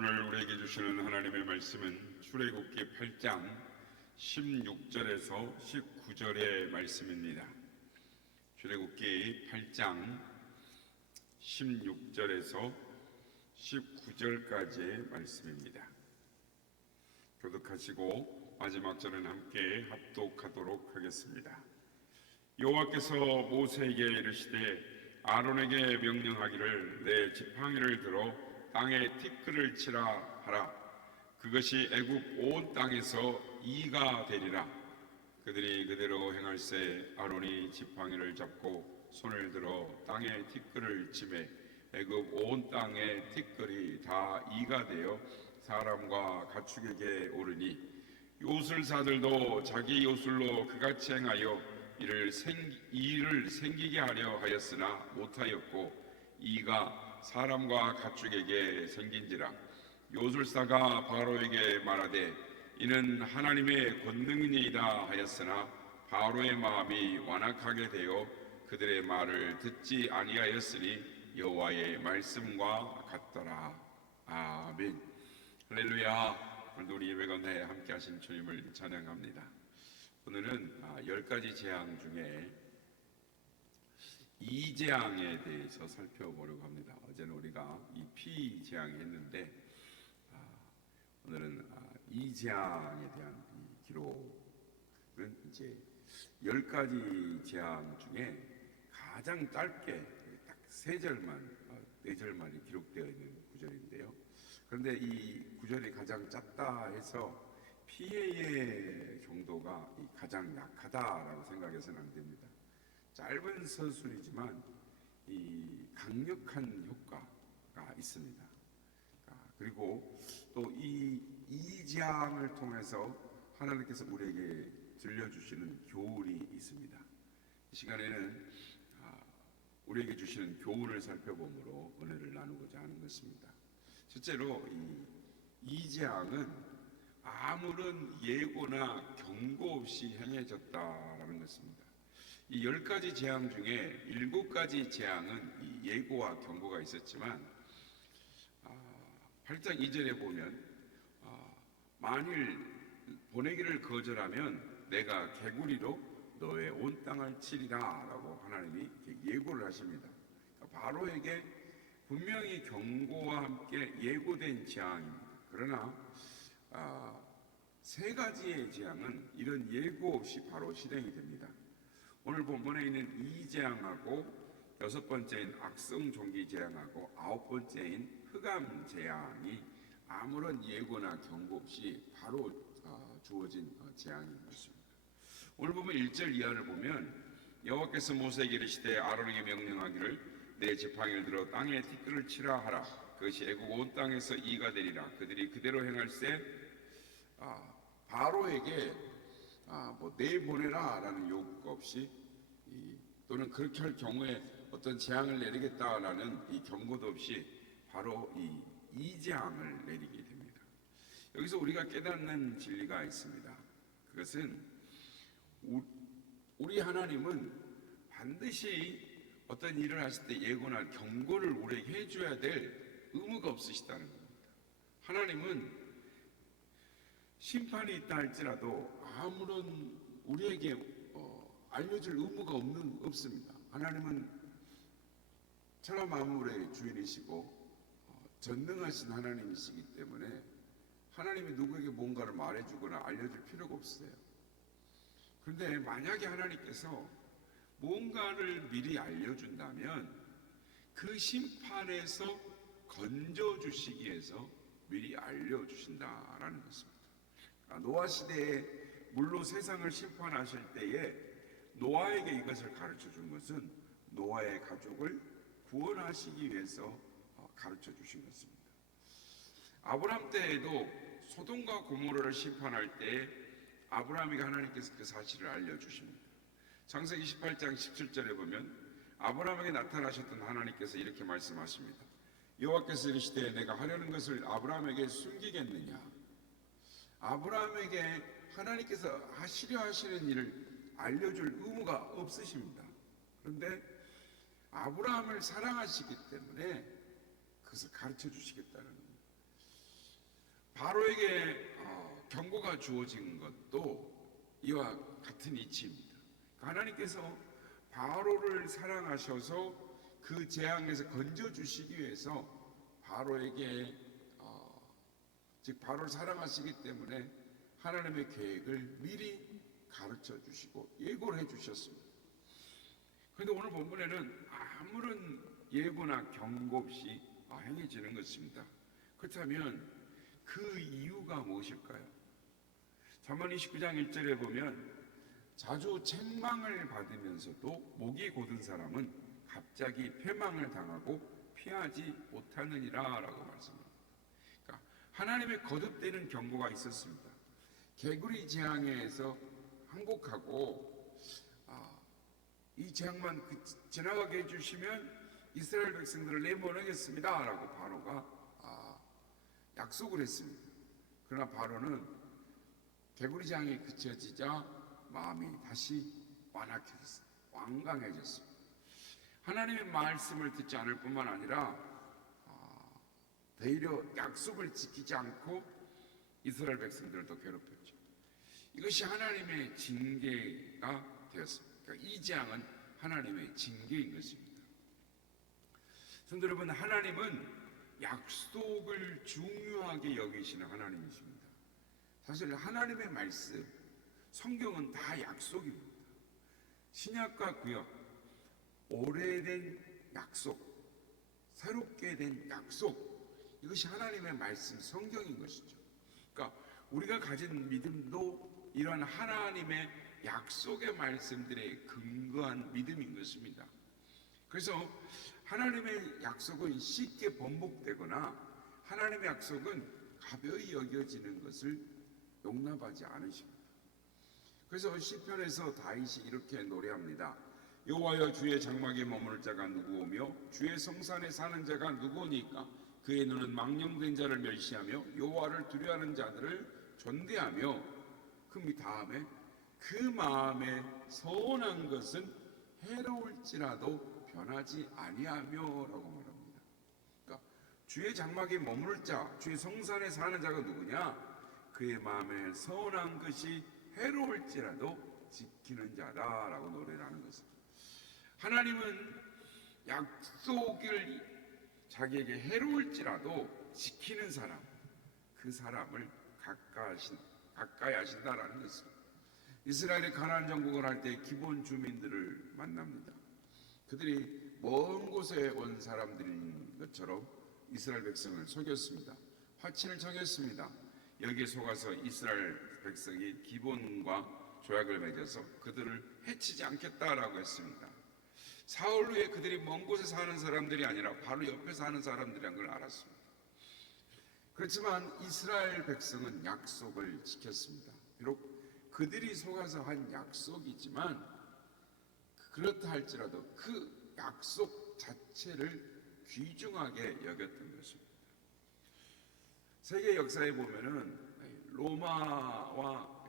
오늘 우리에게 주시는 하나님의 말씀은 출애굽기 8장 16절에서 19절의 말씀입니다. 출애굽기 8장 16절에서 19절까지의 말씀입니다. 교독하시고 마지막 절은 함께 합독하도록 하겠습니다. 여호와께서 모세에게 이르시되 아론에게 명령하기를 내 지팡이를 들어 땅에 티끌을 치라 하라. 그것이 애굽 온 땅에서 이가 되리라. 그들이 그대로 행할세 아론이 지팡이를 잡고 손을 들어 땅에 티끌을 치매 애굽 온 땅에 티끌이 다 이가 되어 사람과 가축에게 오르니 요술사들도 자기 요술로 그같이 행하여 이를 생기게 하려 하였으나 못하였고 이가 사람과 가축에게 생긴지라. 요술사가 바로에게 말하되 이는 하나님의 권능이니이다 하였으나 바로의 마음이 완악하게 되어 그들의 말을 듣지 아니하였으니 여호와의 말씀과 같더라. 아멘. 할렐루야. 오늘도 우리 예배 가운데 함께 하신 주님을 찬양합니다. 오늘은 10가지 재앙 중에 이 재앙에 대해서 살펴보려고 합니다. 어제는 우리가 이 피 재앙이 했는데 오늘은 이 재앙에 대한 이 기록은 이제 10가지 재앙 중에 가장 짧게 딱 3절만, 4절만이 기록되어 있는 구절인데요. 그런데 이 구절이 가장 짧다 해서 피해의 정도가 가장 약하다라고 생각해서는 안 됩니다. 짧은 서술이지만 이 강력한 효과가 있습니다. 그리고 또 이 재앙을 통해서 하나님께서 우리에게 들려주시는 교훈이 있습니다. 이 시간에는 우리에게 주시는 교훈을 살펴보므로 은혜를 나누고자 하는 것입니다. 첫째로 이 재앙은 아무런 예고나 경고 없이 행해졌다라는 것입니다. 이 10가지 재앙 중에 7가지 재앙은 이 예고와 경고가 있었지만 8장 2절에 보면 만일 보내기를 거절하면 내가 개구리로 너의 온 땅을 치리라 라고 하나님이 예고를 하십니다. 바로에게 분명히 경고와 함께 예고된 재앙입니다. 그러나 3가지의 재앙은 이런 예고 없이 바로 실행이 됩니다. 오늘 본문에 있는 이 재앙하고 6번째인 악성 종기 재앙하고 9번째인 흑암 재앙이 아무런 예고나 경고 없이 바로 주어진 재앙인 것입니다. 오늘 보면 1절 이하를 보면 여호와께서 모세에게 이르시되 아론에게 명령하기를 내 지팡이를 들어 땅에 티끌을 치라 하라. 그것이 애굽 온 땅에서 이가 되리라. 그들이 그대로 행할세 바로에게 내보내라 라는 요구가 없이 또는 그렇게 할 경우에 어떤 재앙을 내리겠다라는 이 경고도 없이 바로 이 재앙을 내리게 됩니다. 여기서 우리가 깨닫는 진리가 있습니다. 그것은 우리 하나님은 반드시 어떤 일을 하실 때 예고나 경고를 우리에게 해줘야 될 의무가 없으시다는 겁니다. 하나님은 심판이 있다 할지라도 아무런 우리에게 알려줄 의무가 없습니다. 하나님은 천하 만물의 주인이시고 전능하신 하나님이시기 때문에 하나님이 누구에게 뭔가를 말해주거나 알려줄 필요가 없어요. 그런데 만약에 하나님께서 뭔가를 미리 알려준다면 그 심판에서 건져주시기 위해서 미리 알려주신다라는 것입니다. 노아 시대에 물로 세상을 심판하실 때에 노아에게 이것을 가르쳐 준 것은 노아의 가족을 구원하시기 위해서 가르쳐 주신 것입니다. 아브람 때에도 소돔과 고모라를 심판할 때 아브람에게 하나님께서 그 사실을 알려주십니다. 창세기 18장 17절에 보면 아브람에게 나타나셨던 하나님께서 이렇게 말씀하십니다. 여호와께서 이르시되 내가 하려는 것을 아브람에게 숨기겠느냐. 아브람에게 하나님께서 하시려 하시는 일을 알려줄 의무가 없으십니다. 그런데 아브라함을 사랑하시기 때문에 그것을 가르쳐 주시겠다는 겁니다. 바로에게 경고가 주어진 것도 이와 같은 이치입니다. 하나님께서 바로를 사랑하셔서 그 재앙에서 건져주시기 위해서 바로에게 즉 바로를 사랑하시기 때문에 하나님의 계획을 미리 가르쳐 주시고 예고를 해 주셨습니다. 그런데 오늘 본문에는 아무런 예고나 경고 없이 행해지는 것입니다. 그렇다면 그 이유가 무엇일까요? 잠언 29장 1절에 보면 자주 책망을 받으면서도 목이 곧은 사람은 갑자기 패망을 당하고 피하지 못하느니라 라고 말씀합니다. 그러니까 하나님의 거듭되는 경고가 있었습니다. 개구리 재앙에서 항복하고 이 재앙만 지나가게 해주시면 이스라엘 백성들을 내보내겠습니다 라고 바로가 약속을 했습니다. 그러나 바로는 개구리 재앙이 그쳐지자 마음이 다시 완악해졌어요. 완강해졌습니다. 하나님의 말씀을 듣지 않을 뿐만 아니라 되려 약속을 지키지 않고 이스라엘 백성들도 괴롭혔죠. 이것이 하나님의 징계가 되었습니다. 그러니까 이 재앙은 하나님의 징계인 것입니다. 성도 여러분, 하나님은 약속을 중요하게 여기시는 하나님이십니다. 사실 하나님의 말씀, 성경은 다 약속입니다. 신약과 구약, 오래된 약속, 새롭게 된 약속, 이것이 하나님의 말씀, 성경인 것이죠. 그러니까 우리가 가진 믿음도 이러한 하나님의 약속의 말씀들에 근거한 믿음인 것입니다. 그래서 하나님의 약속은 쉽게 번복되거나 하나님의 약속은 가벼이 여겨지는 것을 용납하지 않으십니다. 그래서 시편에서 다윗이 이렇게 노래합니다. 여호와여, 주의 장막에 머무를 자가 누구오며 주의 성산에 사는 자가 누구오니까? 그의 눈은 망령된 자를 멸시하며 여호와를 두려워하는 자들을 존대하며, 그 다음에 그 마음에 서운한 것은 해로울지라도 변하지 아니하며라고 말합니다. 그러니까 주의 장막에 머무를 자, 주의 성산에 사는 자가 누구냐? 그의 마음에 서운한 것이 해로울지라도 지키는 자다라고 노래를 하는 것입니다. 하나님은 약속을 자기에게 해로울지라도 지키는 사람, 그 사람을 가까이 하신다라는 것입니다. 이스라엘이 가나안 정복을 할 때 기본 주민들을 만납니다. 그들이 먼 곳에 온 사람들인 것처럼 이스라엘 백성을 속였습니다. 화친을 정했습니다. 여기에 속아서 이스라엘 백성이 기본과 조약을 맺어서 그들을 해치지 않겠다라고 했습니다. 사흘 후에 그들이 먼 곳에 사는 사람들이 아니라 바로 옆에 사는 사람들이란 걸 알았습니다. 그렇지만 이스라엘 백성은 약속을 지켰습니다. 비록 그들이 속아서 한 약속이지만 그렇다 할지라도 그 약속 자체를 귀중하게 여겼던 것입니다. 세계 역사에 보면은 로마와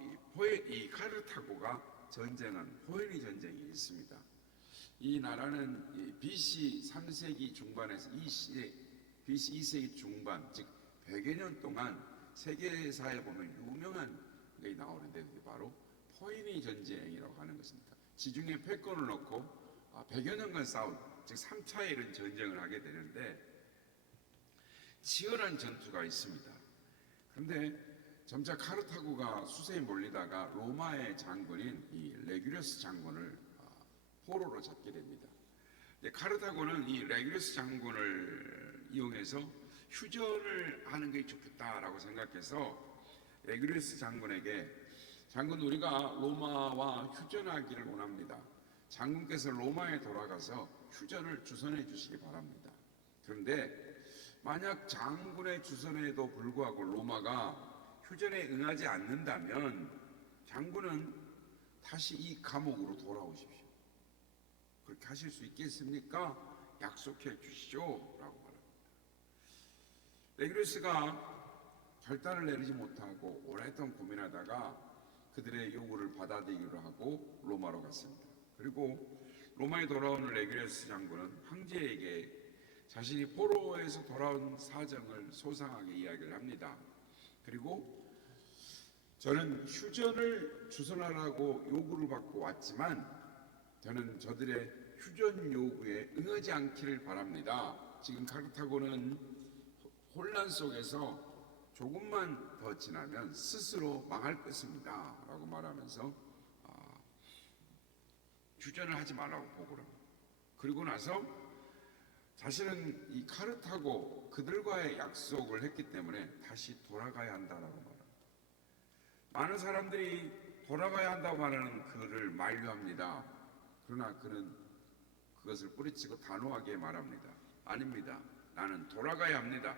이 카르타고가 전쟁한 포에니 전쟁이 있습니다. 이 나라는 BC 3세기 중반에서 BC 2세기 중반, 즉 100여 년 동안 세계사에 보면 유명한 게 나오는데 그게 바로 포에니 전쟁이라고 하는 것입니다. 지중해 패권을 놓고 100여 년간 싸운, 즉 3차의 이런 전쟁을 하게 되는데 치열한 전투가 있습니다. 그런데 점차 카르타고가 수세에 몰리다가 로마의 장군인 이 레귤러스 장군을 포로로 잡게 됩니다. 카르타고는 이 레귤러스 장군을 이용해서 휴전을 하는 게 좋겠다라고 생각해서 레귤러스 장군에게, 장군, 우리가 로마와 휴전하기를 원합니다. 장군께서 로마에 돌아가서 휴전을 주선해 주시기 바랍니다. 그런데 만약 장군의 주선에도 불구하고 로마가 휴전에 응하지 않는다면 장군은 다시 이 감옥으로 돌아오십시오. 그렇게 하실 수 있겠습니까? 약속해 주시죠 라고 말합니다. 레귤러스가 결단을 내리지 못하고 오랫동안 고민하다가 그들의 요구를 받아들이기로 하고 로마로 갔습니다. 그리고 로마에 돌아오는 레귤러스 장군은 황제에게 자신이 포로에서 돌아온 사정을 소상하게 이야기를 합니다. 그리고 저는 휴전을 주선하라고 요구를 받고 왔지만 저는 저들의 휴전 요구에 응하지 않기를 바랍니다. 지금 카르타고는 혼란 속에서 조금만 더 지나면 스스로 망할 것입니다 라고 말하면서 휴전을 하지 말라고 보고를 합니다. 그리고 나서 자신은 이 카르타고 그들과의 약속을 했기 때문에 다시 돌아가야 한다라고 말합니다. 많은 사람들이 돌아가야 한다고 말하는 그를 만류합니다. 그러나 그는 그것을 뿌리치고 단호하게 말합니다. 아닙니다. 나는 돌아가야 합니다.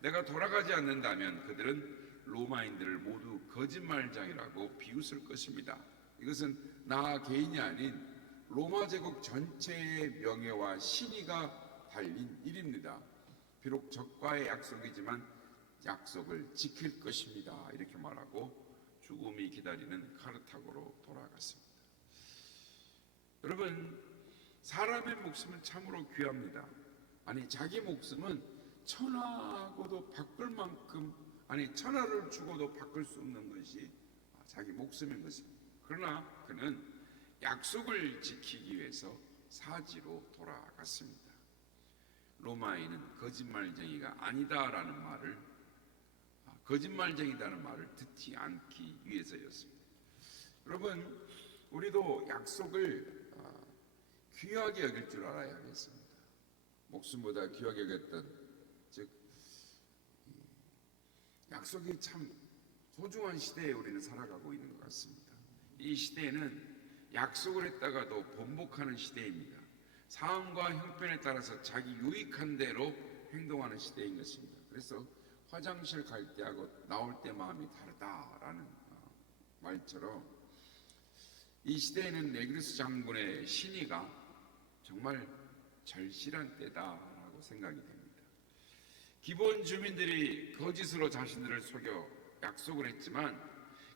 내가 돌아가지 않는다면 그들은 로마인들을 모두 거짓말장이라고 비웃을 것입니다. 이것은 나 개인이 아닌 로마 제국 전체의 명예와 신의가 달린 일입니다. 비록 적과의 약속이지만 약속을 지킬 것입니다. 이렇게 말하고 죽음이 기다리는 카르타고로 돌아갔습니다. 여러분, 사람의 목숨은 참으로 귀합니다. 아니, 자기 목숨은 천하하고도 바꿀 만큼, 아니 천하를 주고도 바꿀 수 없는 것이 자기 목숨인 것입니다. 그러나 그는 약속을 지키기 위해서 사지로 돌아갔습니다. 로마인은 거짓말쟁이가 아니다라는 말을, 거짓말쟁이다는 말을 듣지 않기 위해서였습니다. 여러분, 우리도 약속을 귀하게 여길 줄 알아야 하겠습니다. 목숨보다 귀하게 여겼던, 즉 약속이 참 소중한 시대에 우리는 살아가고 있는 것 같습니다. 이 시대에는 약속을 했다가도 번복하는 시대입니다. 상황과 형편에 따라서 자기 유익한 대로 행동하는 시대인 것입니다. 그래서 화장실 갈 때하고 나올 때 마음이 다르다라는 말처럼 이 시대에는 네그리스 장군의 신의가 정말 절실한 때다라고 생각이 됩니다. 기본 주민들이 거짓으로 자신들을 속여 약속을 했지만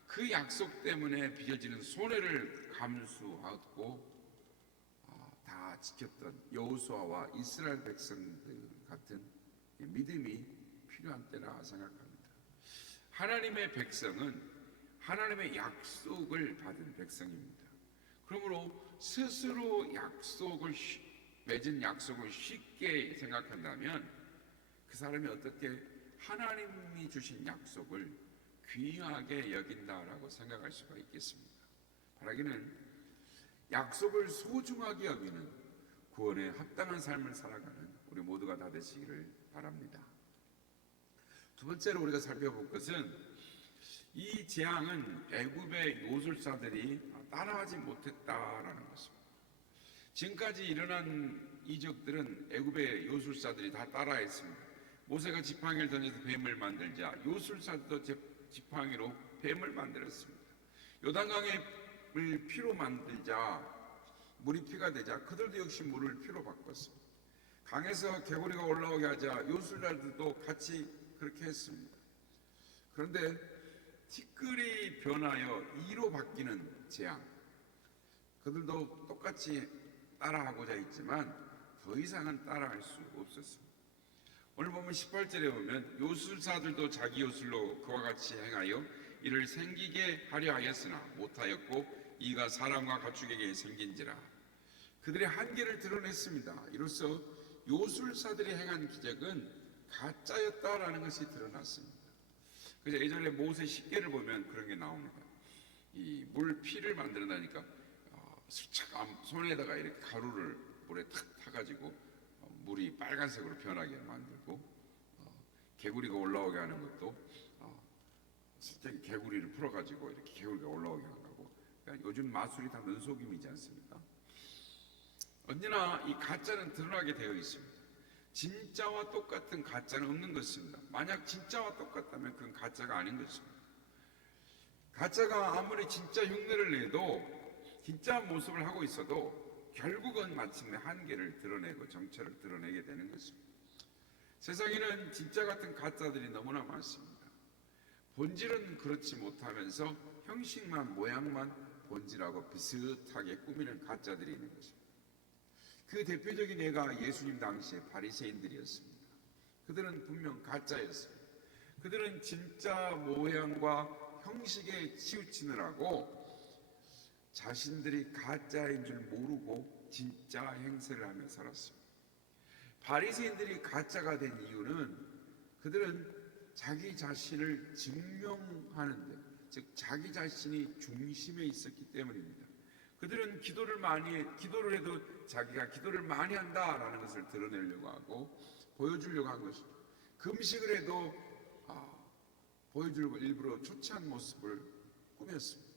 그 약속 때문에 빚어지는 손해를 감수하고 다 지켰던 여호수아와 이스라엘 백성들 같은 믿음이 필요한 때라 생각합니다. 하나님의 백성은 하나님의 약속을 받은 백성입니다. 그러므로 스스로 맺은 약속을 쉽게 생각한다면 그 사람이 어떻게 하나님이 주신 약속을 귀하게 여긴다라고 생각할 수가 있겠습니까? 바라기는 약속을 소중하게 여기는 구원에 합당한 삶을 살아가는 우리 모두가 다 되시기를 바랍니다. 두 번째로 우리가 살펴볼 것은 이 재앙은 애굽의 요술사들이 따라하지 못했다라는 것입니다. 지금까지 일어난 이적들은 애굽의 요술사들이 다 따라했습니다. 모세가 지팡이를 던져서 뱀을 만들자 요술사들도 지팡이로 뱀을 만들었습니다. 요단강을 피로 만들자 물이 피가 되자 그들도 역시 물을 피로 바꿨습니다. 강에서 개구리가 올라오게 하자 요술사들도 같이 그렇게 했습니다. 그런데 티끌이 변하여 이로 바뀌는 재앙, 그들도 똑같이 따라하고자 했지만 더 이상은 따라할 수 없었습니다. 오늘 보면 18절에 보면 요술사들도 자기 요술로 그와 같이 행하여 이를 생기게 하려 하였으나 못하였고 이가 사람과 가축에게 생긴지라. 그들의 한계를 드러냈습니다. 이로써 요술사들이 행한 기적은 가짜였다라는 것이 드러났습니다. 그래서 예전에 모세 십계를 보면 그런 게 나옵니다. 이 물 피를 만들어내니까 슬쩍 손에다가 이렇게 가루를 물에 탁 타가지고 물이 빨간색으로 변하게 만들고 개구리가 올라오게 하는 것도 슬쩍 개구리를 풀어가지고 이렇게 개구리가 올라오게 하고, 그러니까 요즘 마술이 다 눈속임이지 않습니까? 언제나 이 가짜는 드러나게 되어 있습니다. 진짜와 똑같은 가짜는 없는 것입니다. 만약 진짜와 똑같다면 그건 가짜가 아닌 것입니다. 가짜가 아무리 진짜 흉내를 내도 진짜 모습을 하고 있어도 결국은 마침내 한계를 드러내고 정체를 드러내게 되는 것입니다. 세상에는 진짜 같은 가짜들이 너무나 많습니다. 본질은 그렇지 못하면서 형식만 모양만 본질하고 비슷하게 꾸미는 가짜들이 있는 것입니다. 그 대표적인 예가 예수님 당시의 바리새인들이었습니다. 그들은 분명 가짜였습니다. 그들은 진짜 모양과 형식에 치우치느라고 자신들이 가짜인 줄 모르고 진짜 행세를 하며 살았습니다. 바리새인들이 가짜가 된 이유는 그들은 자기 자신을 증명하는데, 즉 자기 자신이 중심에 있었기 때문입니다. 그들은 기도를 해도 자기가 기도를 많이 한다라는 것을 드러내려고 하고 보여주려고 한 것입니다. 금식을 해도 보여주려고 일부러 초췌한 모습을 꾸몄습니다.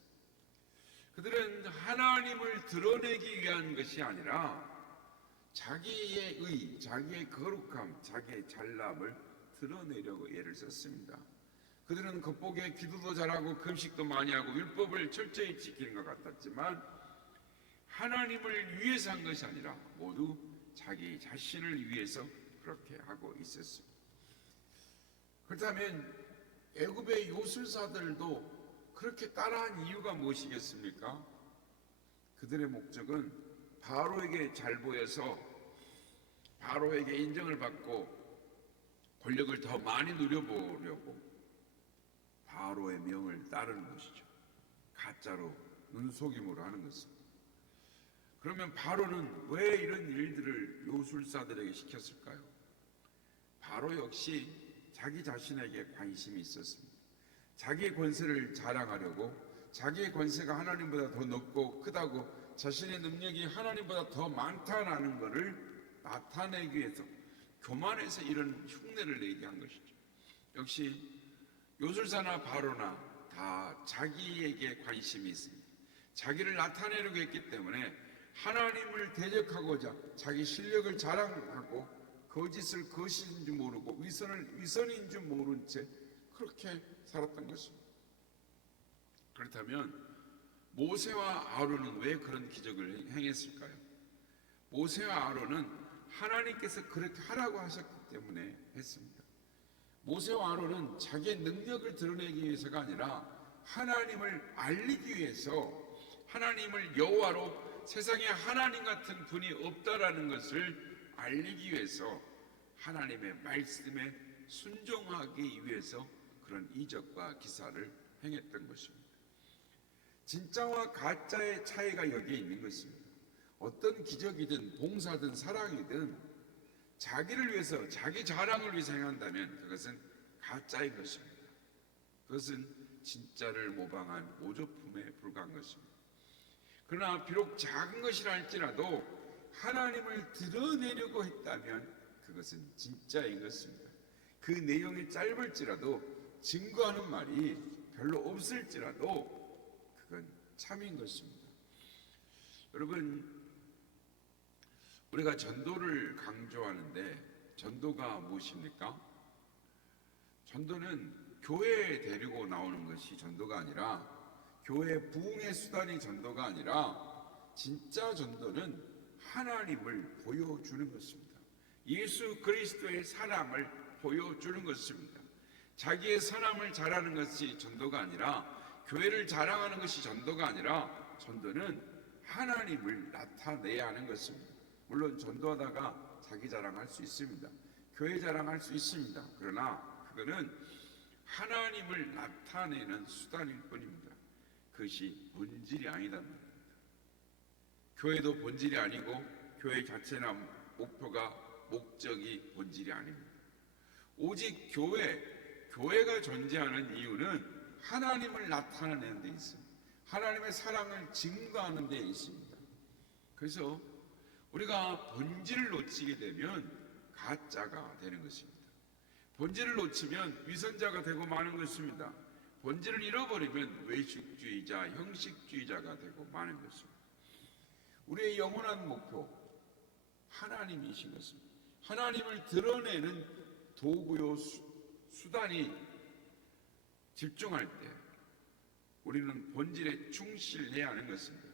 그들은 하나님을 드러내기 위한 것이 아니라 자기의 자기의 거룩함, 자기의 잘남을 드러내려고 애를 썼습니다. 그들은 겉보기에 기도도 잘하고 금식도 많이 하고 율법을 철저히 지키는 것 같았지만 하나님을 위해서 한 것이 아니라 모두 자기 자신을 위해서 그렇게 하고 있었습니다. 그렇다면 애굽의 요술사들도 그렇게 따라한 이유가 무엇이겠습니까? 그들의 목적은 바로에게 잘 보여서 바로에게 인정을 받고 권력을 더 많이 누려보려고 바로의 명을 따르는 것이죠. 가짜로 눈속임으로 하는 것입니다. 그러면 바로는 왜 이런 일들을 요술사들에게 시켰을까요? 바로 역시 자기 자신에게 관심이 있었습니다. 자기의 권세를 자랑하려고, 자기의 권세가 하나님보다 더 높고 크다고, 자신의 능력이 하나님보다 더 많다라는 것을 나타내기 위해서 교만해서 이런 흉내를 내게 한 것이죠. 역시 요술사나 바로나 다 자기에게 관심이 있습니다. 자기를 나타내려고 했기 때문에 하나님을 대적하고자 자기 실력을 자랑하고 거짓을 거짓인 줄 모르고 위선인 줄 모른 채 그렇게 살았던 것입니다. 그렇다면 모세와 아론은 왜 그런 기적을 행했을까요? 모세와 아론은 하나님께서 그렇게 하라고 하셨기 때문에 했습니다. 모세와 아론은 자기의 능력을 드러내기 위해서가 아니라 하나님을 알리기 위해서, 하나님을 여호와로 세상에 하나님 같은 분이 없다라는 것을 알리기 위해서 하나님의 말씀에 순종하기 위해서 그런 이적과 기사를 행했던 것입니다. 진짜와 가짜의 차이가 여기에 있는 것입니다. 어떤 기적이든 봉사든 사랑이든 자기를 위해서, 자기 자랑을 위해서 행한다면 그것은 가짜인 것입니다. 그것은 진짜를 모방한 모조품에 불과한 것입니다. 그러나 비록 작은 것이라 할지라도 하나님을 드러내려고 했다면 그것은 진짜인 것입니다. 그 내용이 짧을지라도, 증거하는 말이 별로 없을지라도 그건 참인 것입니다. 여러분, 우리가 전도를 강조하는데 전도가 무엇입니까? 전도는 교회에 데리고 나오는 것이 전도가 아니라, 교회 부흥의 수단이 전도가 아니라, 진짜 전도는 하나님을 보여주는 것입니다. 예수 그리스도의 사랑을 보여주는 것입니다. 자기의 사람을 잘하는 것이 전도가 아니라, 교회를 자랑하는 것이 전도가 아니라, 전도는 하나님을 나타내야 하는 것입니다. 물론 전도하다가 자기 자랑할 수 있습니다. 교회 자랑할 수 있습니다. 그러나 그거는 하나님을 나타내는 수단일 뿐입니다. 그것이 본질이 아니단 말입니다. 교회도 본질이 아니고 교회 자체나 목적이 본질이 아닙니다. 오직 교회가 존재하는 이유는 하나님을 나타내는 데 있습니다. 하나님의 사랑을 증거하는 데 있습니다. 그래서 우리가 본질을 놓치게 되면 가짜가 되는 것입니다. 본질을 놓치면 위선자가 되고 마는 것입니다. 본질을 잃어버리면 외식주의자, 형식주의자가 되고 마는 것입니다. 우리의 영원한 목표, 하나님이신 것입니다. 하나님을 드러내는 도구요 수단이 집중할 때 우리는 본질에 충실해야 하는 것입니다.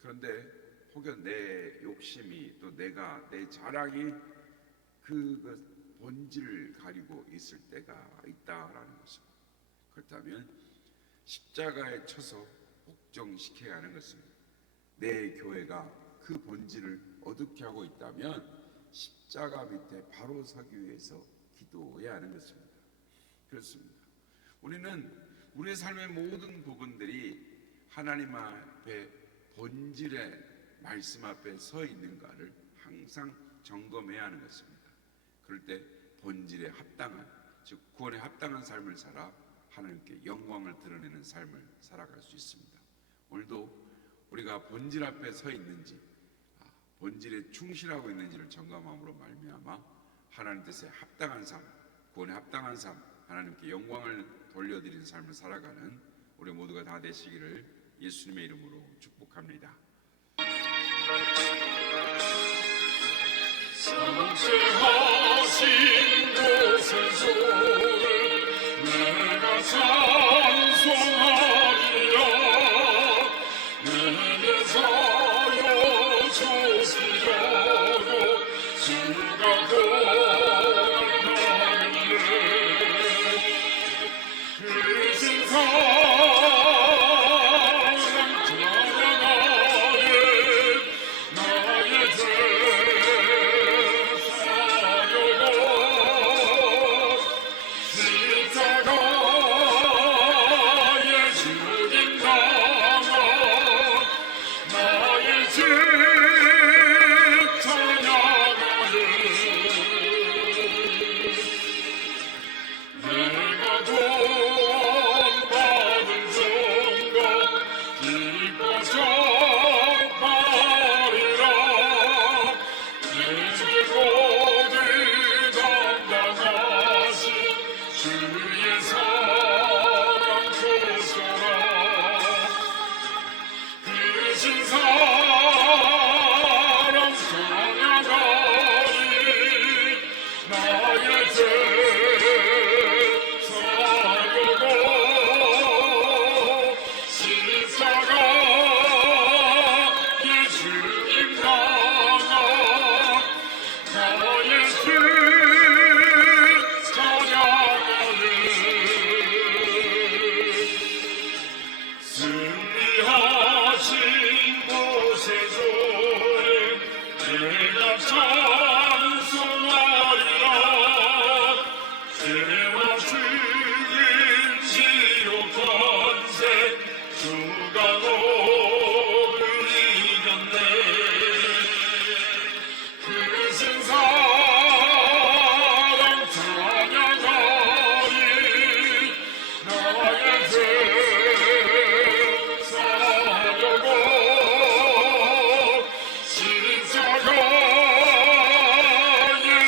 그런데 혹여 내 욕심이, 또 내 자랑이 그 본질을 가리고 있을 때가 있다라는 것입니다. 그렇다면 십자가에 쳐서 복종시켜야 하는 것입니다. 내 교회가 그 본질을 어둡게 하고 있다면 십자가 밑에 바로 서기 위해서 기도해야 하는 것입니다. 그렇습니다. 우리는 우리의 삶의 모든 부분들이 하나님 앞에 본질의 말씀 앞에 서 있는가를 항상 점검해야 하는 것입니다. 그럴 때 본질에 합당한, 즉 구원에 합당한 삶을 살아 하나님께 영광을 드러내는 삶을 살아갈 수 있습니다. 오늘도 우리가 본질 앞에 서 있는지, 본질에 충실하고 있는지를 점검함으로 말미암아 하나님 뜻에 합당한 삶, 구원에 합당한 삶, 하나님께 영광을 돌려드리는 삶을 살아가는 우리 모두가 다 되시기를 예수님의 이름으로 축복합니다. 성취하신 구세주를 내가 찬송하리라. 내게 자유 주시려고 주가 구원하기를. 크신 사랑 찬양하네. 나의 죄 사려고 십자가에 죽임당한 나의 죄 찬양하네. 내가 구원받은 순간 기뻐 찬바리라. 내 죄 모두 담당하신 주의 사랑 크소라. 크신 사랑 찬양하리. 나의 죄 사려고 십자가에 죽임당한 나의 죄 찬양하리. 승리하신 구세주를 내가 찬송하리라. 죄와 죽음 지옥 권세 주가 모두 이겼네. 크신 사랑 찬양하리. 나의 죄 사려고 십자가에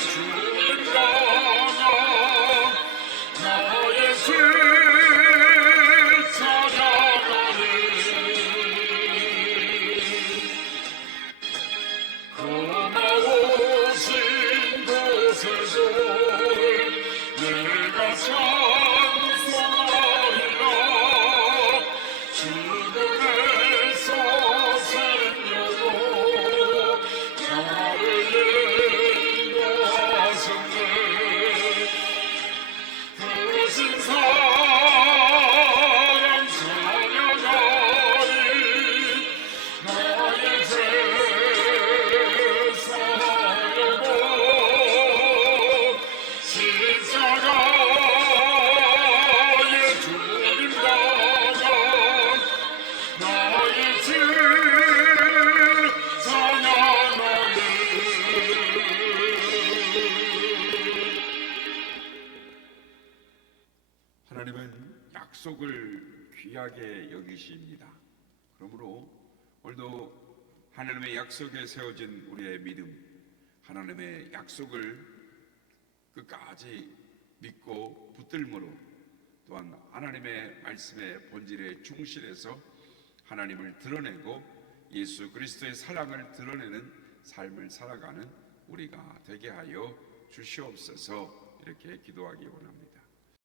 죽임당한 나의 죄 찬양하리. 고마우신 구세주를 내가 찬송하리라. 죽음에서 생명으로 나를 인도하셨네. 크신 사랑 찬양하리. 나의 죄 사려고 십자가에 죽임당한 나의 죄 찬양하리. 하나님은 약속을 귀하게 여기십니다. 그러므로 오늘도 하나님의 약속에 세워진 우리의 믿음, 하나님의 약속을 끝까지 믿고 붙들므로, 또한 하나님의 말씀의 본질에 충실해서 하나님을 드러내고 예수 그리스도의 사랑을 드러내는 삶을 살아가는 우리가 되게 하여 주시옵소서. 이렇게 기도하기 원합니다.